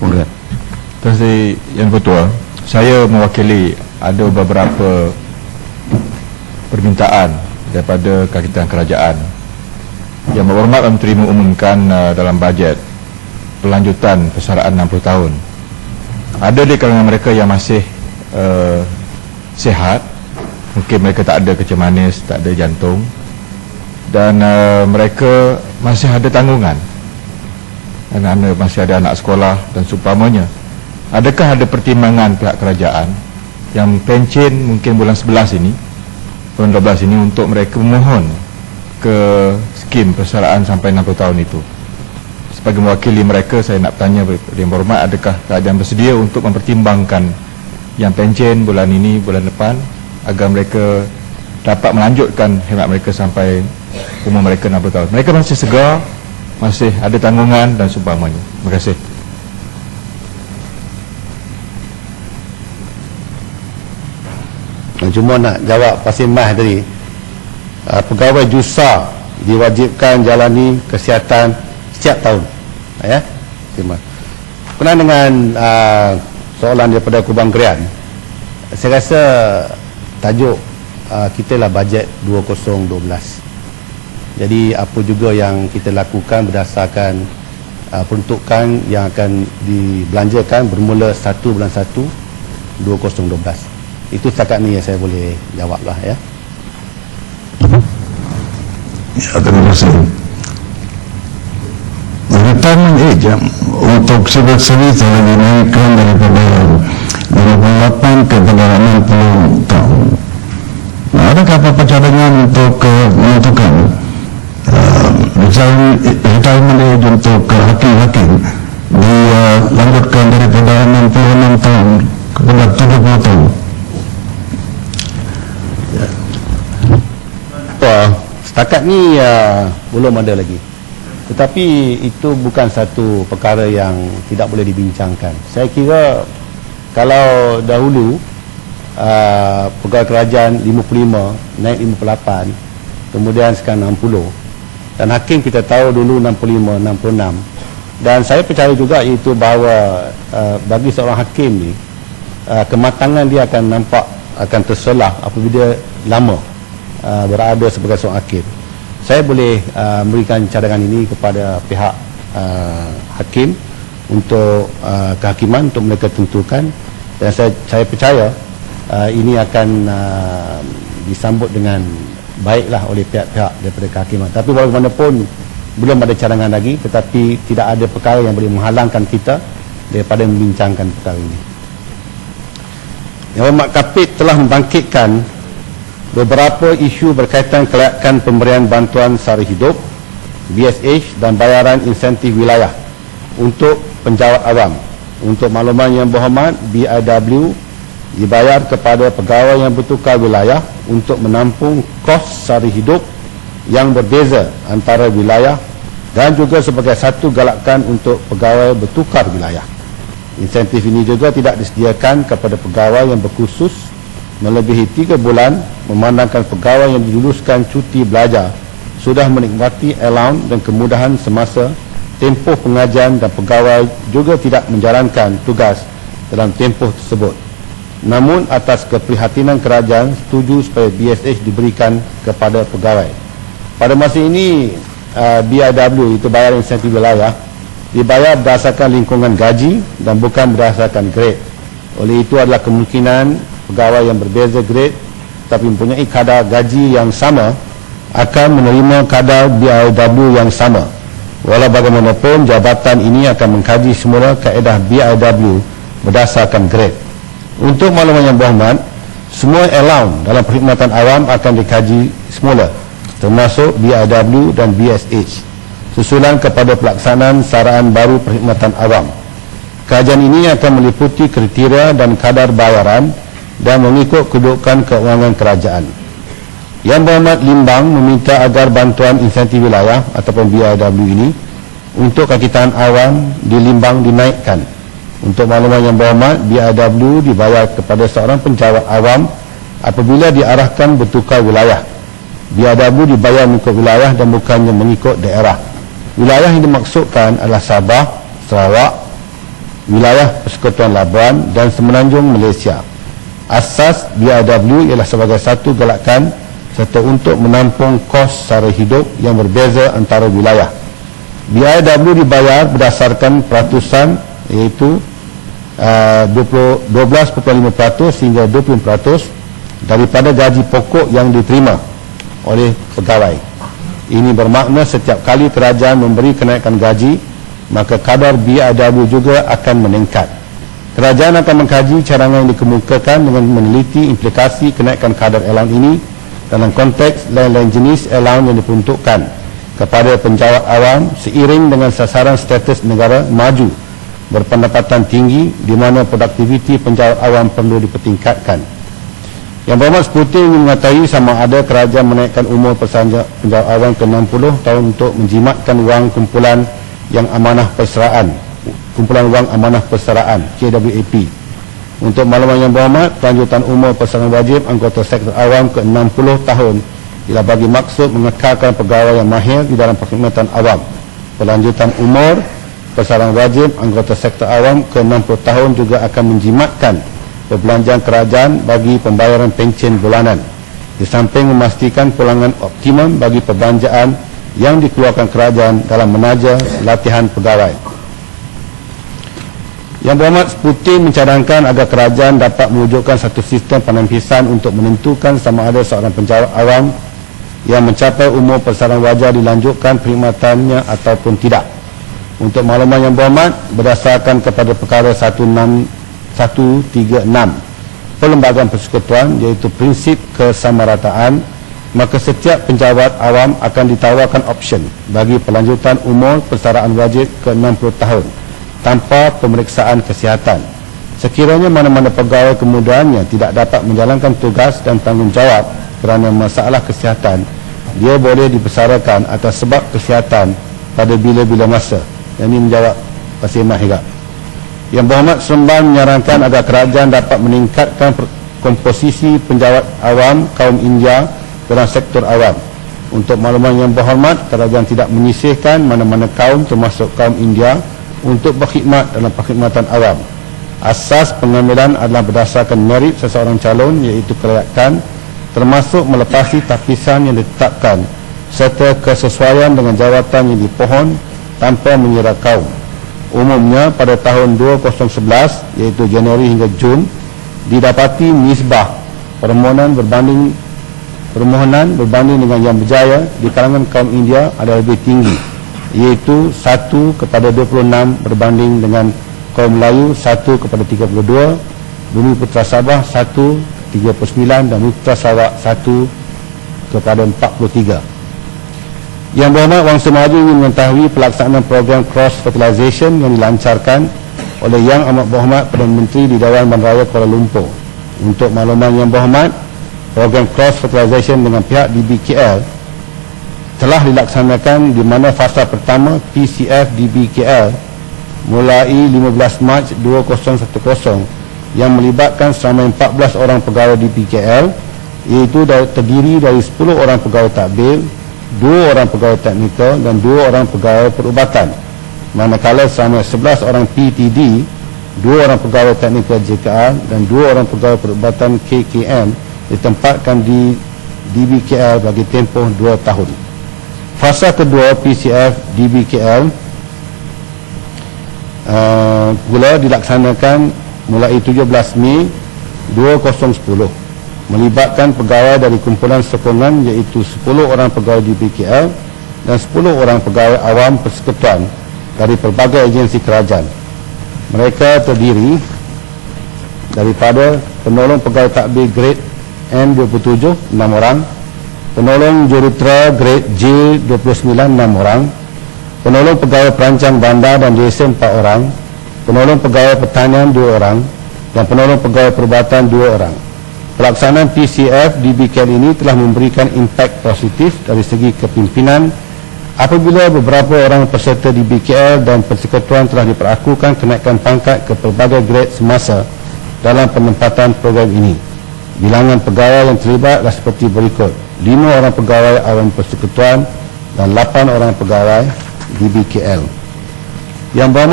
Monggo. Terima kasih Yang Ketua. Saya mewakili ada beberapa permintaan daripada kakitan kerajaan. Yang Berhormat Menteri mengumumkan dalam bajet pelanjutan persaraan 60 tahun. Ada di kalangan mereka yang masih sihat, mungkin mereka tak ada kecil manis, tak ada jantung, dan mereka masih ada tanggungan, anak-anak masih ada anak sekolah dan seumpamanya. Adakah ada pertimbangan pihak kerajaan yang pencen mungkin bulan 11 ini, bulan 12 ini, untuk mereka memohon ke skim persaraan sampai 60 tahun itu? Sebagai mewakili mereka, saya nak tanya Yang Berhormat, adakah kerajaan bersedia untuk mempertimbangkan yang pencen bulan ini, bulan depan, agar mereka dapat melanjutkan khidmat mereka sampai umur mereka 60 tahun. Mereka masih segar, masih ada tanggungan dan seumpamanya. Terima kasih. Cuma nak jawab Pasir Mas tadi, pegawai JUSA diwajibkan jalani kesihatan setiap tahun, ya. Berkenaan dengan soalan daripada Kubang Krian, saya rasa tajuk kita lah bajet 2012. Jadi apa juga yang kita lakukan berdasarkan peruntukan yang akan dibelanjakan bermula 1 bulan 1 2012. Itu setakat ni yang saya boleh jawab lah, ya. Ya, terima kasih. Retirement age untuk civil service telah dinaikkan daripada 58 kepada 60 tahun. Adakah apa-apa cadangan untuk menentukan retirement age untuk hakim-hakim dilanjutkan daripada 66 tahun kepada 70 tahun? Setakat ni belum ada lagi. Tetapi itu bukan satu perkara yang tidak boleh dibincangkan. Saya kira kalau dahulu pegawai kerajaan 55 naik 58, kemudian sekarang 60, dan hakim kita tahu dulu 65, 66, dan saya percaya juga itu bahawa bagi seorang hakim ni kematangan dia akan nampak, akan terselah apabila lama berada sebagai seorang hakim. Saya boleh memberikan cadangan ini kepada pihak hakim untuk kehakiman untuk mereka tentukan, dan saya percaya ini akan disambut dengan baiklah oleh pihak-pihak daripada kehakiman. Tapi bagaimanapun belum ada cadangan lagi, tetapi tidak ada perkara yang boleh menghalangkan kita daripada membincangkan perkara ini. Yang Berhormat Kapit telah membangkitkan beberapa isu berkaitan kelayakan pemberian bantuan sara hidup, BSH, dan bayaran insentif wilayah untuk penjawat awam. Untuk makluman Yang Berhormat, BIW dibayar kepada pegawai yang bertukar wilayah untuk menampung kos sara hidup yang berbeza antara wilayah, dan juga sebagai satu galakan untuk pegawai bertukar wilayah. Insentif ini juga tidak disediakan kepada pegawai yang berkursus melebihi 3 bulan, memandangkan pegawai yang diluluskan cuti belajar sudah menikmati allowance dan kemudahan semasa tempoh pengajian, dan pegawai juga tidak menjalankan tugas dalam tempoh tersebut. Namun atas keprihatinan kerajaan setuju supaya BSH diberikan kepada pegawai. Pada masa ini BIW, itu bayar insentif wilayah, dibayar berdasarkan lingkungan gaji dan bukan berdasarkan grade. Oleh itu adalah kemungkinan pegawai yang berbeza grade tapi mempunyai kadar gaji yang sama akan menerima kadar BIW yang sama. Walau bagaimanapun, jabatan ini akan mengkaji semula kaedah BIW berdasarkan grade. Untuk makluman Yang Berhormat, semua allowance dalam perkhidmatan awam akan dikaji semula, termasuk BIW dan BSH, susulan kepada pelaksanaan saraan baru perkhidmatan awam. Kajian ini akan meliputi kriteria dan kadar bayaran dan mengikut kedudukan keuangan kerajaan. Yang Berhormat Limbang meminta agar bantuan insentif wilayah ataupun BIW ini untuk kakitan awam di Limbang dinaikkan. Untuk makluman Yang Berhormat, BIW dibayar kepada seorang penjawat awam apabila diarahkan bertukar wilayah. BIW dibayar mengikut wilayah dan bukannya mengikut daerah. Wilayah yang dimaksudkan adalah Sabah, Sarawak, wilayah Persekutuan Labuan dan Semenanjung Malaysia. Asas BIW ialah sebagai satu galakan serta untuk menampung kos sara hidup yang berbeza antara wilayah. BIW dibayar berdasarkan peratusan iaitu 12.5% hingga 20% daripada gaji pokok yang diterima oleh pegawai. Ini bermakna setiap kali kerajaan memberi kenaikan gaji, maka kadar BIW juga akan meningkat. Kerajaan akan mengkaji carangan yang dikemukakan dengan meneliti implikasi kenaikan kadar allowance ini dalam konteks lain-lain jenis allowance yang diperuntukkan kepada penjawat awam seiring dengan sasaran status negara maju berpendapatan tinggi di mana produktiviti penjawat awam perlu dipertingkatkan. Yang Berhormat Seputi ingin mengetahui sama ada kerajaan menaikkan umur penjawat awam ke 60 tahun untuk menjimatkan wang kumpulan yang amanah perseraan, kumpulan wang amanah perseraan KWAP. Untuk makluman Yang Berhormat, pelanjutan umur perserahan wajib anggota sektor awam ke 60 tahun ialah bagi maksud mengekalkan pegawai yang mahir di dalam perkhidmatan awam. Pelanjutan umur perserahan wajib anggota sektor awam ke 60 tahun juga akan menjimatkan perbelanjaan kerajaan bagi pembayaran pencen bulanan, di samping memastikan pulangan optimum bagi perbelanjaan yang dikeluarkan kerajaan dalam menaja latihan pegawai. Yang Berhormat Seputi mencadangkan agar kerajaan dapat mewujudkan satu sistem penampisan untuk menentukan sama ada seorang penjawat awam yang mencapai umur perserahan wajar dilanjutkan perkhidmatannya ataupun tidak. Untuk makluman Yang Berhormat, berdasarkan kepada perkara 136 Perlembagaan Persekutuan iaitu prinsip kesamarataan, maka setiap penjawat awam akan ditawarkan option bagi pelanjutan umur persaraan wajib ke 60 tahun tanpa pemeriksaan kesihatan. Sekiranya mana-mana pegawai kemudaannya tidak dapat menjalankan tugas dan tanggungjawab kerana masalah kesihatan, dia boleh dibersarakan atas sebab kesihatan pada bila-bila masa. Yang ini menjawab Pasir Mahirap. Yang Berhormat Seremban menyarankan agar kerajaan dapat meningkatkan komposisi penjawat awam kaum India dalam sektor awam. Untuk makluman Yang Berhormat, kerajaan tidak menyisihkan mana-mana kaum termasuk kaum India untuk berkhidmat dalam perkhidmatan awam. Asas pengambilan adalah berdasarkan merit seseorang calon iaitu kelayakan, termasuk melepasi tapisan yang ditetapkan serta kesesuaian dengan jawatan yang dipohon tanpa mengira kaum. Umumnya pada tahun 2011 iaitu Januari hingga Jun didapati nisbah permohonan berbanding dengan yang berjaya di kalangan kaum India adalah lebih tinggi, iaitu 1:26 berbanding dengan kaum Melayu 1:32, Bumi Putera Sabah 1:39 dan Bumi Putera Sarawak 1:43. Yang Berhormat Wang Semaju ingin mengetahui pelaksanaan program cross fertilization yang dilancarkan oleh Yang Amat Berhormat Perdana Menteri di Dewan Bandaraya Kuala Lumpur. Untuk makluman Yang Berhormat, program cross fertilization dengan pihak DBKL telah dilaksanakan di mana fasa pertama PCF DBKL mulai 15 Mac 2010 yang melibatkan selama 14 orang pegawai DBKL, iaitu terdiri dari 10 orang pegawai takbir, 2 orang pegawai teknikal dan 2 orang pegawai perubatan. Manakala selama 11 orang PTD, 2 orang pegawai teknikal JKR dan 2 orang pegawai perubatan KKM ditempatkan di DBKL bagi tempoh 2 tahun. Fasa kedua PCF DBKL pula dilaksanakan mulai 17 Mei 2010, melibatkan pegawai dari kumpulan sokongan iaitu 10 orang pegawai DBKL dan 10 orang pegawai awam persekutuan dari pelbagai agensi kerajaan. Mereka terdiri daripada penolong pegawai takbir grade N27 6 orang, penolong jurutera grade J29 6 orang, penolong pegawai perancang bandar dan desa 4 orang, penolong pegawai pertanian 2 orang dan penolong pegawai perubatan 2 orang. Pelaksanaan PCF DBKL ini telah memberikan impak positif dari segi kepimpinan apabila beberapa orang peserta DBKL dan persekutuan telah diperakukan kenaikan pangkat ke pelbagai grade semasa dalam penempatan program ini. Bilangan pegawai yang terlibat adalah seperti berikut: 5 orang pegawai awam persekutuan dan 8 orang pegawai DBKL. Yang Berhormat